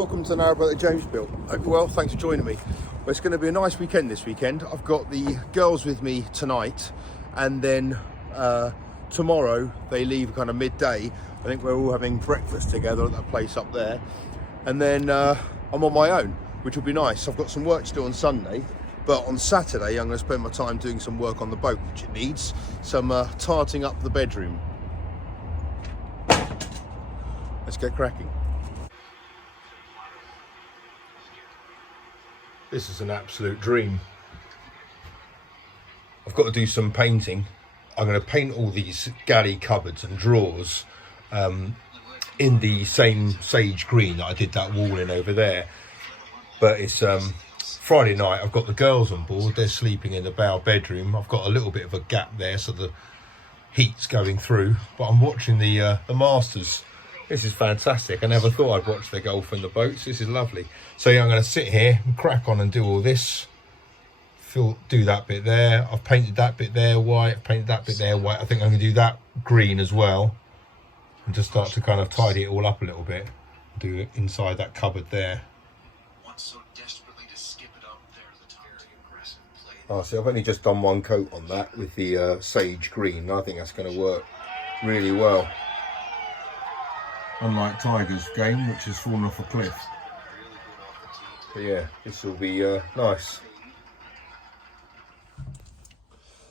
welcome to Narrowboat that James built. Hope you're well, thanks for joining me. Well, it's going to be a nice weekend this weekend. I've got the girls with me tonight, and then tomorrow they leave kind of midday. I think we're all having breakfast together at that place up there, and then I'm on my own, which will be nice. I've got some work to do on Sunday, but on Saturday I'm going to spend my time doing some work on the boat, which it needs, some tarting up the bedroom. Let's get cracking. This is an absolute dream. I've got to do some painting. I'm going to paint all these galley cupboards and drawers in the same sage green that I did that wall in over there. But it's Friday night. I've got the girls on board. They're sleeping in the bow bedroom. I've got a little bit of a gap there, so the heat's going through. But I'm watching the Masters. This is fantastic. I never thought I'd watch the golf and the boats. This is lovely. So yeah, I'm going to sit here and crack on and do all this. Do that bit there. I've painted that bit there white. I've painted that bit there white. I think I'm going to do that green as well. And just start to kind of tidy it all up a little bit. Do it inside that cupboard there. Oh, see, I've only just done one coat on that with the sage green. I think that's going to work really well. Unlike Tiger's game, which has fallen off a cliff. But yeah, this will be nice.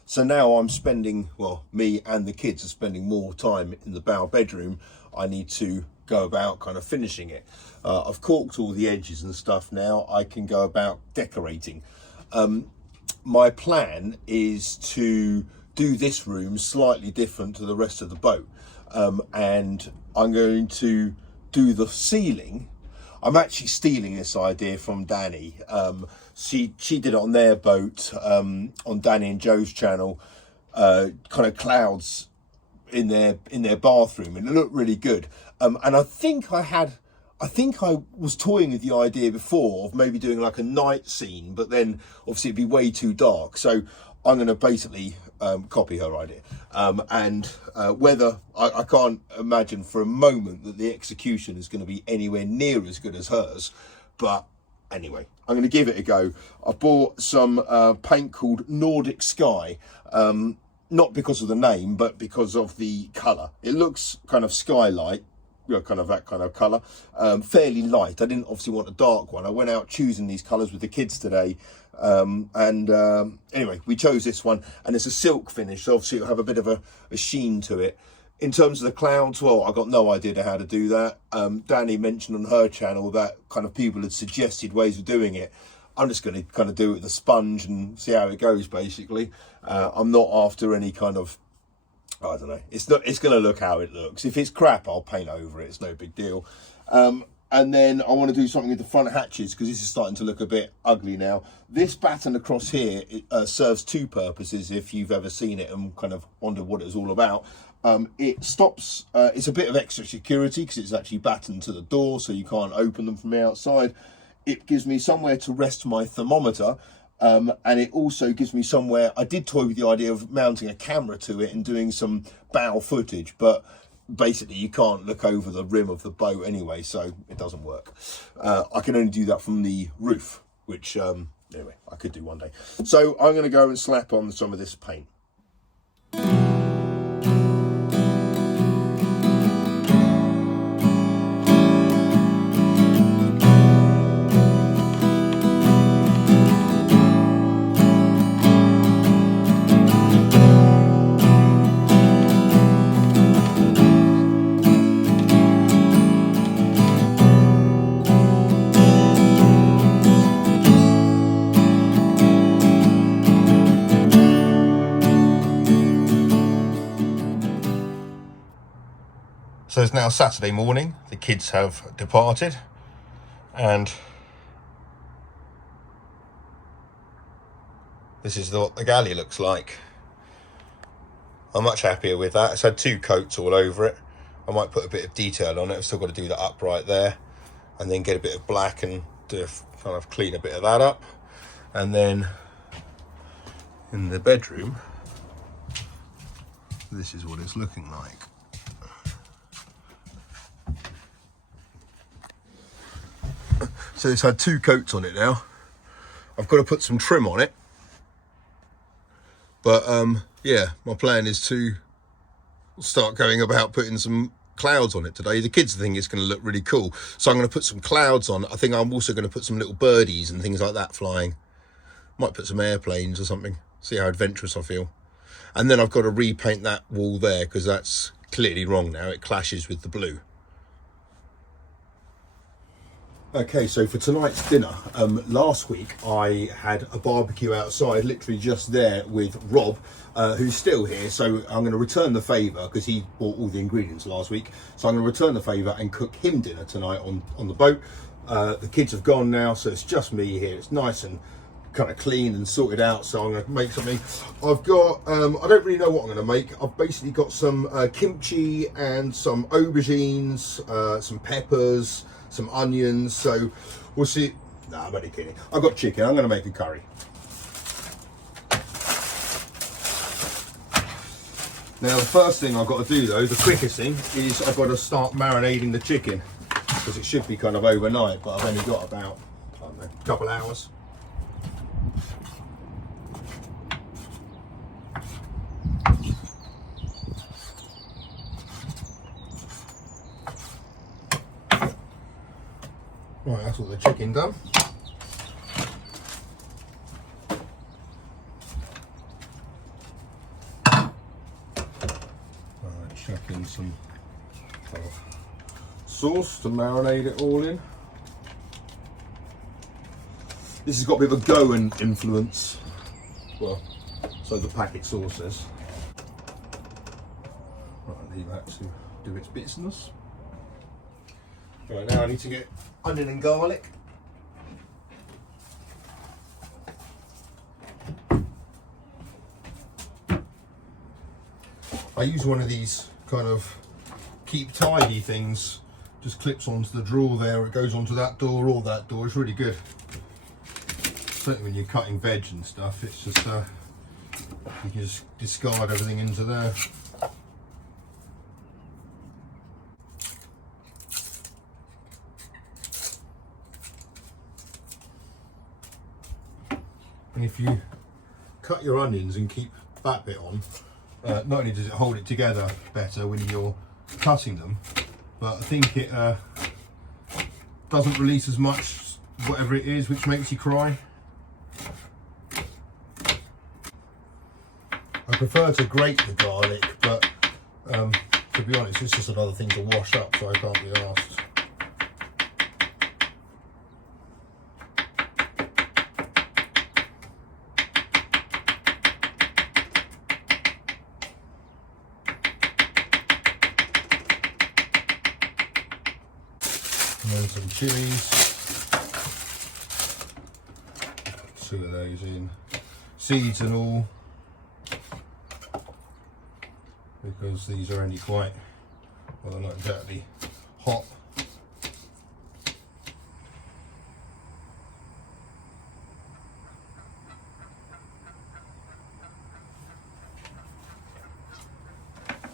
So now I'm spending, well, me and the kids are spending more time in the bow bedroom. I need to go about kind of finishing it. I've caulked all the edges and stuff now. I can go about decorating. My plan is to do this room slightly different to the rest of the boat. And I'm going to do the ceiling. I'm actually stealing this idea from Danny. She did it on their boat, on Danny and Joe's channel, kind of clouds in their bathroom, and it looked really good. And I think I was toying with the idea before of maybe doing like a night scene, but then obviously it'd be way too dark. So I'm going to basically copy her idea. Whether I can't imagine for a moment that the execution is going to be anywhere near as good as hers. But anyway, I'm going to give it a go. I bought some paint called Nordic Sky. Not because of the name, but because of the colour. It looks kind of skylight. Kind of that kind of colour, fairly light. I didn't obviously want a dark one. I went out choosing these colours with the kids today, anyway, we chose this one, and it's a silk finish, so obviously it'll have a bit of a sheen to it. In terms of the clouds, well, I got no idea how to do that. Danny mentioned on her channel that kind of people had suggested ways of doing it. I'm just going to kind of do it with a sponge and see how it goes, basically. I'm not after any kind of, I don't know. It's going to look how it looks. If it's crap, I'll paint over it. It's no big deal. And then I want to do something with the front hatches, because this is starting to look a bit ugly now. This batten across here serves two purposes, if you've ever seen it and kind of wondered what it's all about. It stops, it's a bit of extra security because it's actually battened to the door, so you can't open them from the outside. It gives me somewhere to rest my thermometer. And it also gives me somewhere. I did toy with the idea of mounting a camera to it and doing some bow footage, but basically you can't look over the rim of the boat anyway, so it doesn't work. I can only do that from the roof, which anyway, I could do one day. So I'm going to go and slap on some of this paint. So it's now Saturday morning, the kids have departed, and this is what the galley looks like. I'm much happier with that. It's had two coats all over it. I might put a bit of detail on it. I've still got to do that upright there, and then get a bit of black and do kind of clean a bit of that up. And then in the bedroom, this is what it's looking like. So it's had 2 coats on it now. I've got to put some trim on it. But yeah, my plan is to start going about putting some clouds on it today. The kids think it's going to look really cool. So I'm going to put some clouds on. I think I'm also going to put some little birdies and things like that flying. Might put some airplanes or something. See how adventurous I feel. And then I've got to repaint that wall there because that's clearly wrong now. It clashes with the blue. Okay, so for tonight's dinner, last week I had a barbecue outside, literally just there with Rob, who's still here. So I'm going to return the favour because he bought all the ingredients last week. So I'm going to return the favour and cook him dinner tonight on the boat. The kids have gone now, so it's just me here. It's nice and kind of clean and sorted out. So I'm going to make something. I've got, I don't really know what I'm going to make. I've basically got some kimchi and some aubergines, some peppers, some onions, so we'll see. Nah, I'm only kidding. I've got chicken. I'm going to make a curry. Now the first thing I've got to do though, the quickest thing, is I've got to start marinating the chicken because it should be kind of overnight, but I've only got about, I don't know, a couple hours. Right, that's all the chicken done. Right, chuck in some sauce to marinate it all in. This has got a bit of a Goan influence. Well, so the packet sauce says. Right, I'll leave that to do its business. Right, now I need to get onion and garlic. I use one of these kind of keep tidy things, just clips onto the drawer there, it goes onto that door or that door. It's really good. Certainly when you're cutting veg and stuff, it's just you can just discard everything into there. And if you cut your onions and keep that bit on, not only does it hold it together better when you're cutting them, but I think it doesn't release as much whatever it is which makes you cry. I prefer to grate the garlic, but to be honest, it's just another thing to wash up, so I can't be asked. And then some chilies, 2 of those in, seeds and all, because these are only quite, well, they're not exactly hot.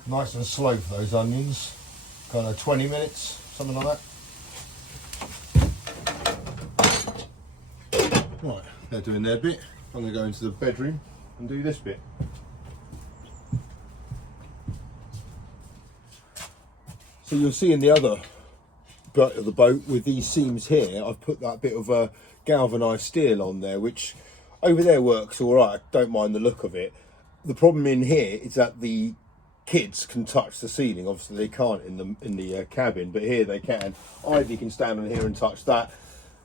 Nice and slow for those onions, kind of 20 minutes, something like that. Right, they're doing their bit. I'm going to go into the bedroom and do this bit. So you'll see in the other bit of the boat with these seams here, I've put that bit of a galvanised steel on there, which over there works all right. I don't mind the look of it. The problem in here is that the kids can touch the ceiling. Obviously they can't in the cabin, but here they can. Ivy can stand on here and touch that,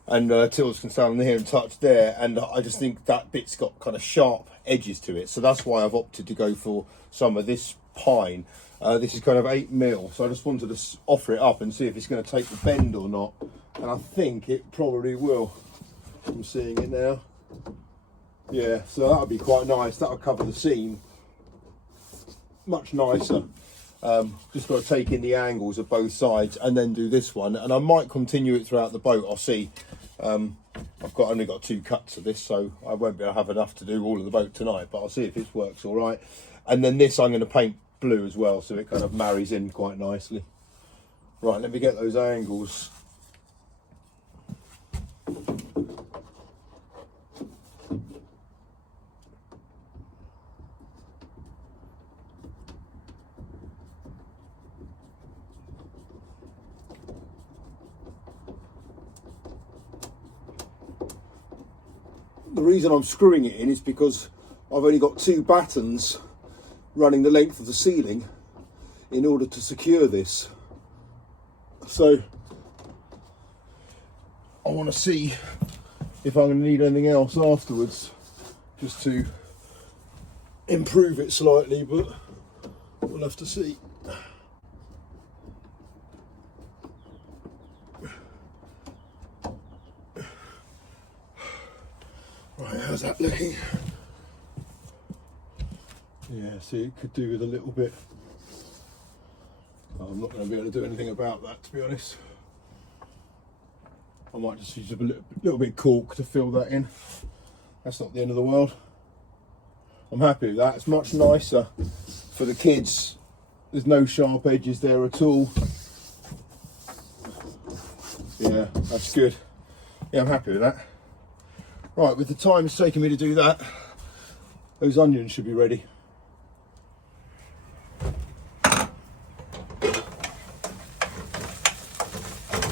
and Tills can stand on here and touch there, and I just think that bit's got kind of sharp edges to it, so that's why I've opted to go for some of this pine. This is kind of 8mm, so I just wanted to offer it up and see if it's going to take the bend or not, and I think it probably will. I'm seeing it now. Yeah, so that would be quite nice. That would cover the seam much nicer. Just got to take in the angles of both sides and then do this one, and I might continue it throughout the boat. I'll see. I've only got 2 cuts of this, so I won't be able to have enough to do all of the boat tonight, but I'll see if this works all right. And then this I'm going to paint blue as well, so it kind of marries in quite nicely. Right, let me get those angles. the reason I'm screwing it in is because I've only got 2 battens running the length of the ceiling in order to secure this. So I want to see if I'm going to need anything else afterwards just to improve it slightly, but we'll have to see. Right, how's that looking? Yeah, see, it could do with a little bit. I'm not going to be able to do anything about that, to be honest. I might just use a little bit of caulk to fill that in. That's not the end of the world. I'm happy with that. It's much nicer for the kids. There's no sharp edges there at all. Yeah, that's good. Yeah, I'm happy with that. Right, with the time it's taken me to do that, those onions should be ready.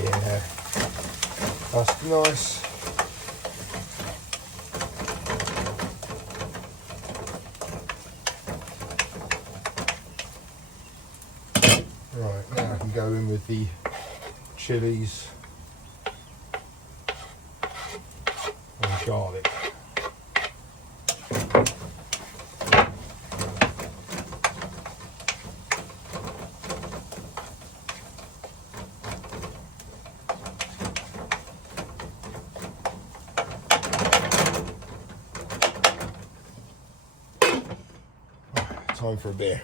Yeah, that's nice. Right, now I can go in with the chilies and garlic. Time for a beer.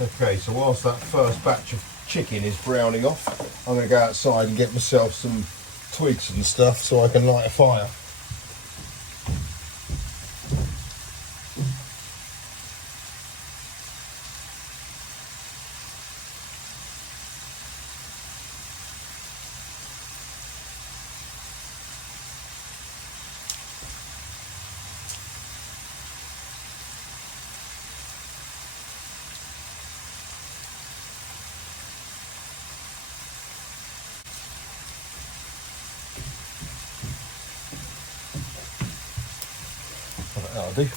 Okay, so whilst that first batch of chicken is browning off, I'm going to go outside and get myself some twigs and stuff so I can light a fire. That'll do.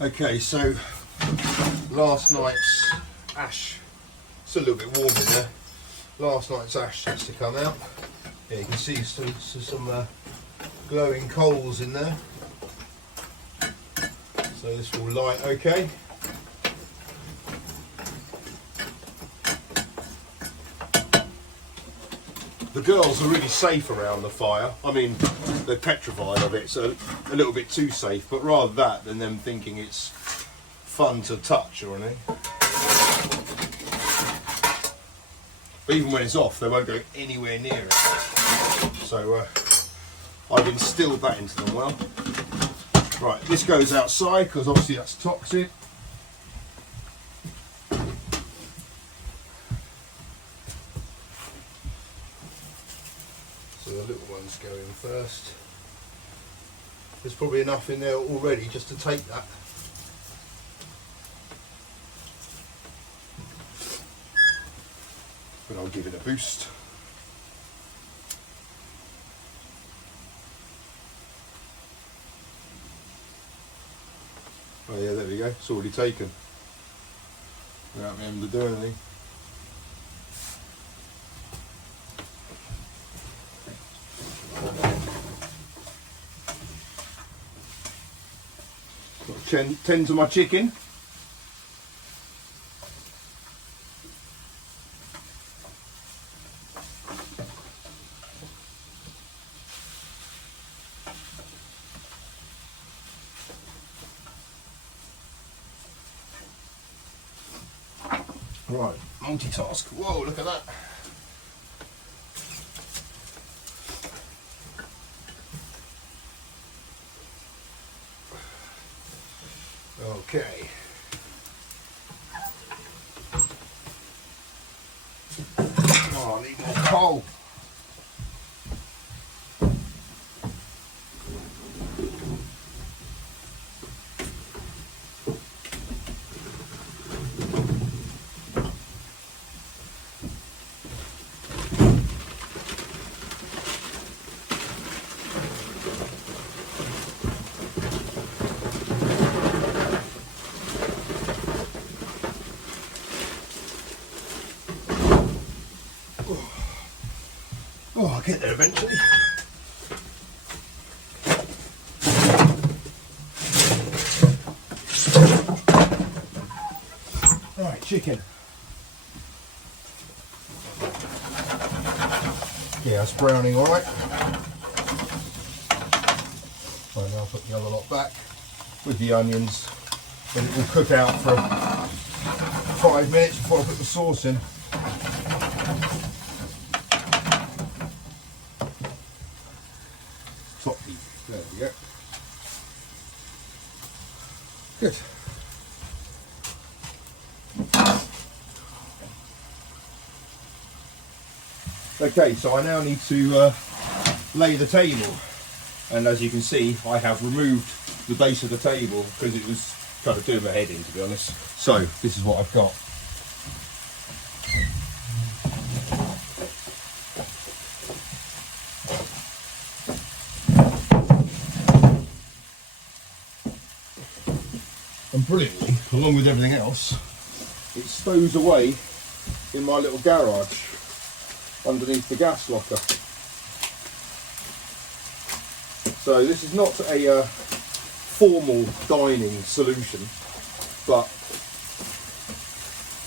Okay, so last night's ash, it's a little bit warm in there. Last night's ash has to come out. Yeah, you can see some glowing coals in there. So this will light okay. The girls are really safe around the fire. I mean, they're petrified of it, so a little bit too safe, but rather that than them thinking it's fun to touch or anything. But even when it's off, they won't go anywhere near it. So I've instilled that into them well. Right, this goes outside because obviously that's toxic. So the little ones go in first. There's probably enough in there already just to take that. But I'll give it a boost. Oh yeah, there we go, it's already taken. Without me having to do anything. Tend to my chicken. Right, multitask. Whoa, look at that. Okay. hole. Oh, I'll get there eventually. Right, chicken. Yeah, it's browning all right. Right, now I'll put the other lot back with the onions, and it will cook out for 5 minutes before I put the sauce in. Top heat. There we go. Good. Okay, so I now need to lay the table, and as you can see I have removed the base of the table because it was kind of doing my head in, to be honest. So this is what I've got. And brilliantly, along with everything else, it stows away in my little garage underneath the gas locker. So this is not a formal dining solution, but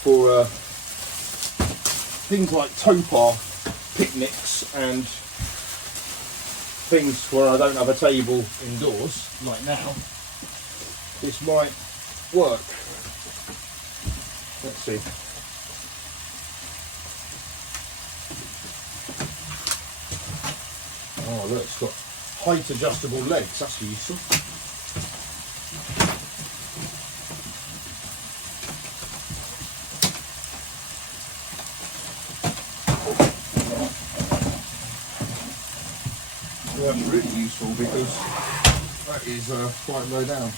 for things like topar picnics and things where I don't have a table indoors, like now, this might work. Let's see. Oh look, it's got height adjustable legs, that's useful. Well, that's really useful because that is quite low down.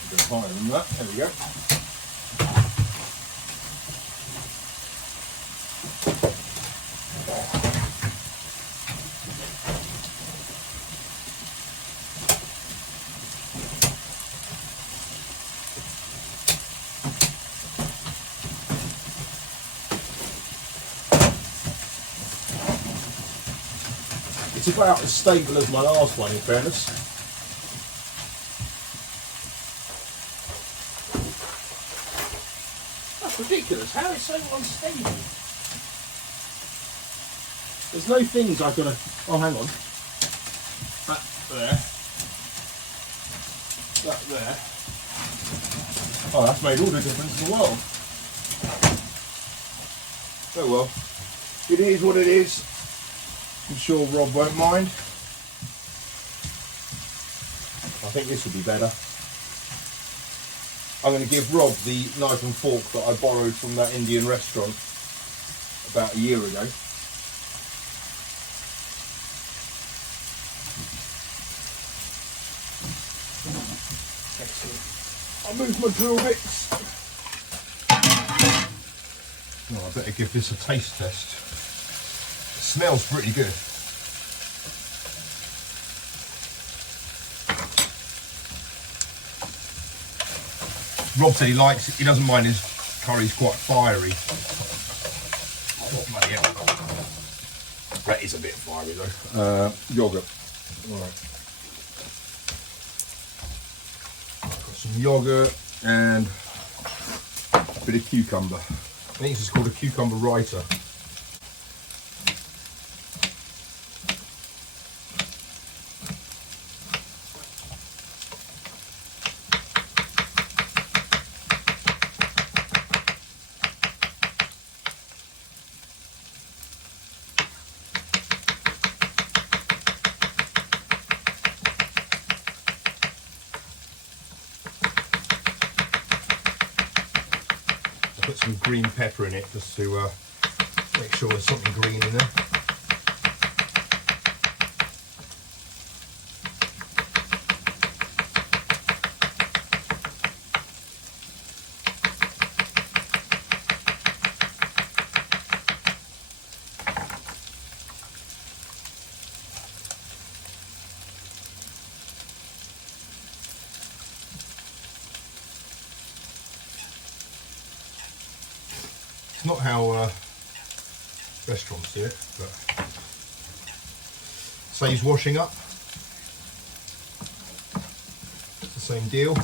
A bit higher than that, there we go. It's about as stable as my last one, in fairness. That's ridiculous. How is it so unstable? There's no things I've got to... Oh, hang on. That there. That there. Oh, that's made all the difference in the world. Oh well. It is what it is. I'm sure Rob won't mind. I think this will be better. I'm going to give Rob the knife and fork that I borrowed from that Indian restaurant about a year ago. Excellent. I'll move my drill bits. Oh, I better give this a taste test. It smells pretty good. Rob said he likes it, he doesn't mind his curries quite fiery. Oh, bloody hell. That is a bit fiery though. Yoghurt. Alright. Got some yoghurt and a bit of cucumber. I think this is called a cucumber writer. put some green pepper in it just to make sure there's something green in there. It's not how restaurants do it, but saves washing up. It's the same deal.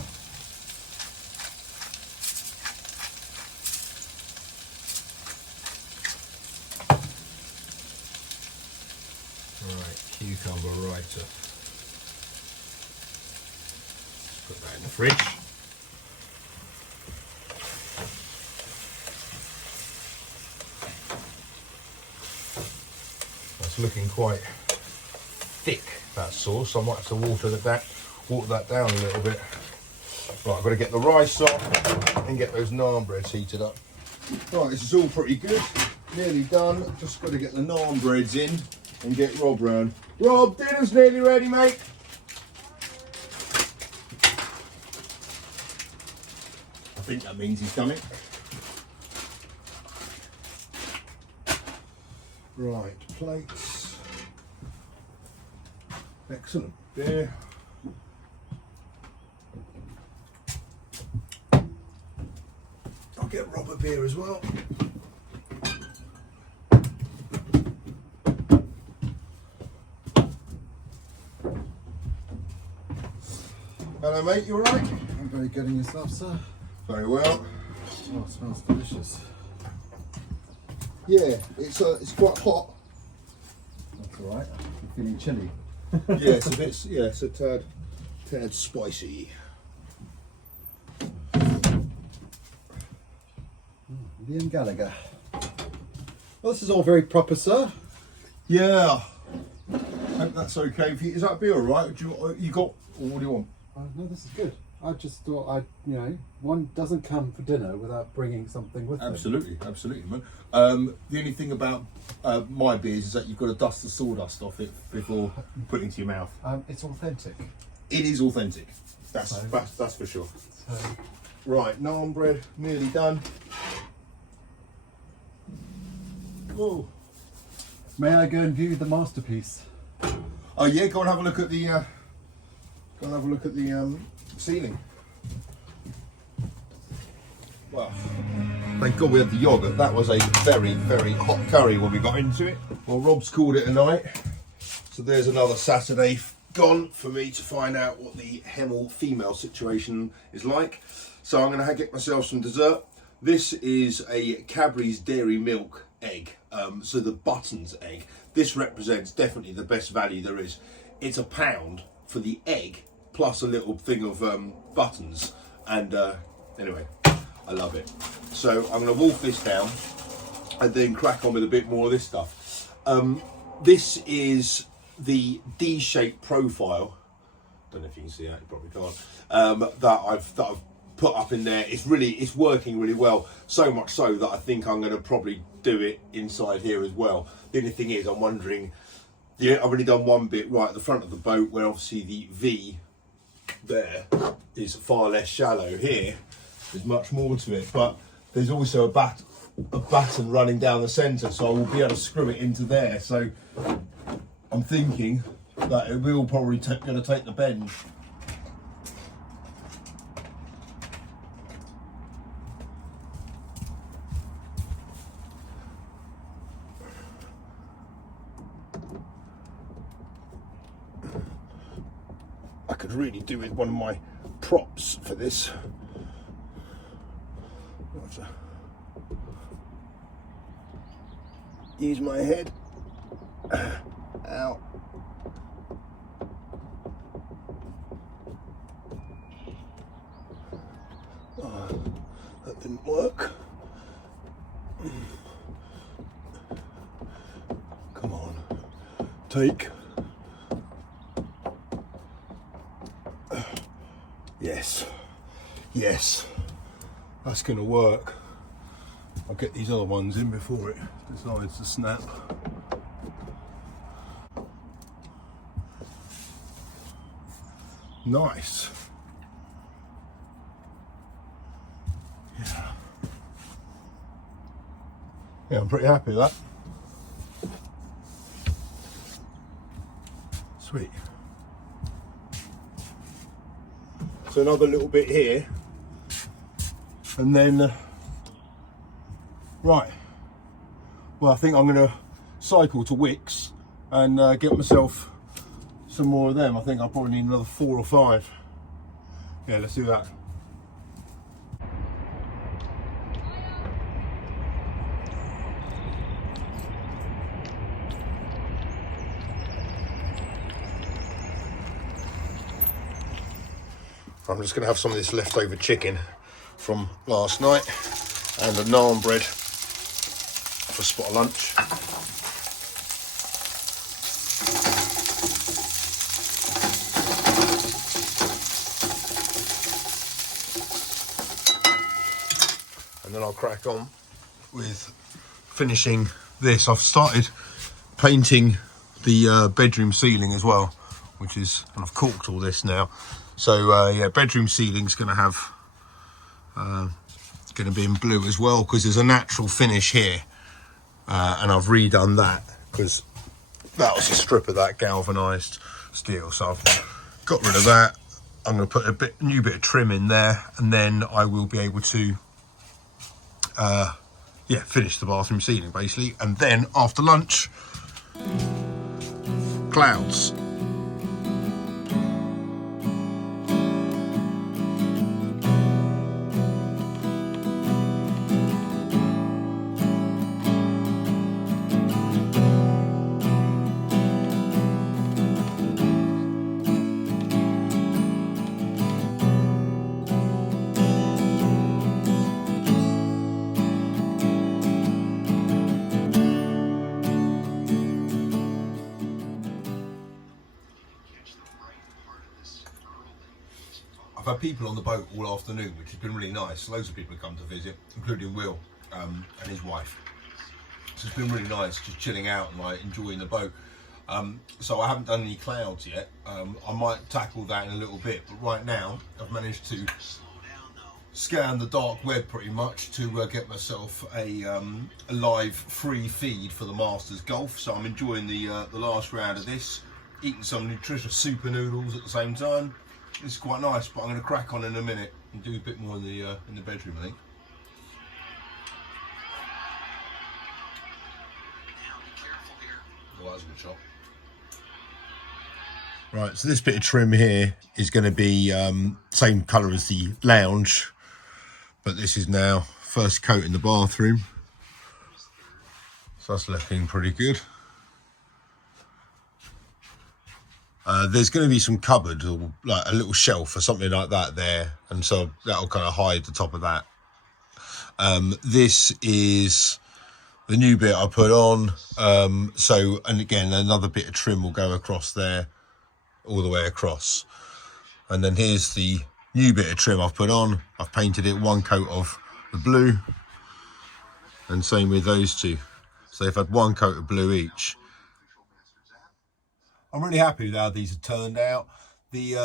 Right, cucumber right up. Put that in the fridge. Looking quite thick, that sauce. I might have to water that down a little bit. Right, I've got to get the rice off and get those naan breads heated up. Right, this is all pretty good, nearly done. Just got to get the naan breads in and get Rob round. Rob, dinner's nearly ready, mate. I think that means he's coming. Right, plates. Excellent. There. I'll get Rob a beer as well. Hello, mate. You all right? I'm very good. And yourself, sir? Very well. Oh, it smells delicious. Yeah, it's quite hot. That's all right. I'm feeling chilly. Yeah, it's a bit. Yeah, it's a tad spicy. Liam Gallagher. Well, this is all very proper, sir. Yeah. Hope that's okay for you. Is that beer all right? You got? Or what do you want? No, this is good. I just thought one doesn't come for dinner without bringing something with them. Absolutely, man. The only thing about my beers is that you've got to dust the sawdust off it before putting it into your mouth. It's authentic. It is authentic. That's for sure. So, right, naan bread nearly done. Whoa. may I go and view the masterpiece? Oh yeah, go and have a look at the. Ceiling. Well, thank God we had the yoghurt. That was a very, very hot curry when we got into it. Well, Rob's called it a night. So there's another Saturday gone for me to find out what the Hemel female situation is like. So I'm going to get myself some dessert. This is a Cadbury's Dairy Milk egg. So the Buttons egg. This represents definitely the best value there is. It's £1 for the egg, plus a little thing of Buttons, and anyway, I love it. So I'm going to wolf this down and then crack on with a bit more of this stuff. This is the D-shaped profile. Don't know if you can see that, you probably can't. That I've put up in there. It's working really well. So much so that I think I'm going to probably do it inside here as well. The only thing is, I'm wondering. I've only done one bit right at the front of the boat, where obviously the V there is far less shallow. Here there's much more to it, but there's also a batten running down the centre, so I will be able to screw it into there. So I'm thinking that it will probably going to take the bend. I could really do with one of my props for this. Use my head. Ow. Oh, that didn't work. Come on. Take. Yes, that's going to work. I'll get these other ones in before it decides to snap. Nice. Yeah, I'm pretty happy with that. Sweet. So another little bit here, and then right. Well, I think I'm going to cycle to Wicks and get myself some more of them. I think I'll probably need another 4 or 5. Yeah, let's do that. I'm just going to have some of this leftover chicken from last night and a naan bread for a spot of lunch. And then I'll crack on with finishing this. I've started painting the bedroom ceiling as well, which is, and I've caulked all this now. So yeah, bedroom ceiling's going to have, going to be in blue as well, because there's a natural finish here, and I've redone that because that was a strip of that galvanised steel. So I've got rid of that. I'm going to put a new bit of trim in there, and then I will be able to, yeah, finish the bathroom ceiling basically. And then after lunch, clouds. I've had people on the boat all afternoon, which has been really nice. Loads of people have come to visit, including Will and his wife. So it's been really nice, just chilling out and like enjoying the boat. So I haven't done any clouds yet. I might tackle that in a little bit, but right now I've managed to scan the dark web pretty much to get myself a live free feed for the Masters Golf. So I'm enjoying the last round of this, eating some nutritious super noodles at the same time. It's quite nice, but I'm going to crack on in a minute and do a bit more in the bedroom, I think. Well, that was a good shot. Right, so this bit of trim here is going to be same colour as the lounge, but this is now first coat in the bathroom. So that's looking pretty good. There's going to be some cupboard or like a little shelf or something like that there, and so that'll kind of hide the top of that. This is the new bit I put on, so, and again another bit of trim will go across there all the way across, and then here's the new bit of trim I've put on. I've painted it one coat of the blue, and same with those two, so they've had one coat of blue each. I'm really happy with how these have turned out. The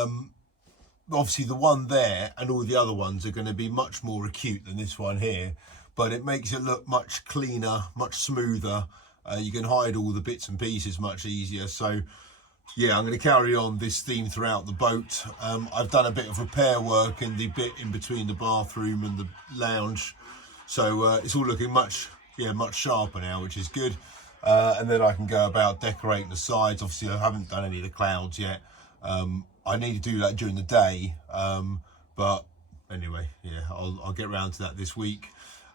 obviously the one there and all the other ones are going to be much more acute than this one here, but it makes it look much cleaner, much smoother. You can hide all the bits and pieces much easier. So yeah, I'm going to carry on this theme throughout the boat. I've done a bit of repair work in the bit in between the bathroom and the lounge, so it's all looking much sharper now, which is good. And then I can go about decorating the sides. Obviously I haven't done any of the clouds yet. I need to do that during the day, but anyway, yeah, I'll get around to that this week.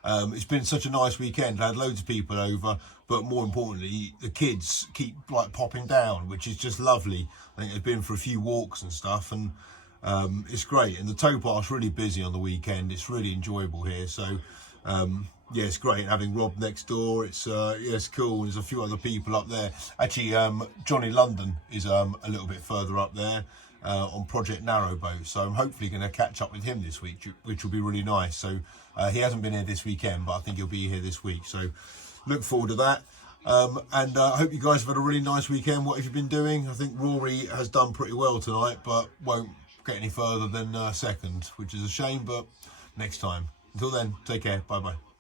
It's been such a nice weekend. I had loads of people over, but more importantly, the kids keep like popping down, which is just lovely. I think they've been for a few walks and stuff, and it's great. And the tow path's really busy on the weekend. It's really enjoyable here. So yeah, it's great having Rob next door. It's yeah, it's cool. There's a few other people up there. Actually, Johnny London is a little bit further up there, on Project Narrowboat. So I'm hopefully going to catch up with him this week, which will be really nice. So he hasn't been here this weekend, but I think he'll be here this week. So look forward to that. And I hope you guys have had a really nice weekend. What have you been doing? I think Rory has done pretty well tonight, but won't get any further than second, which is a shame, but next time. Until then, take care. Bye bye.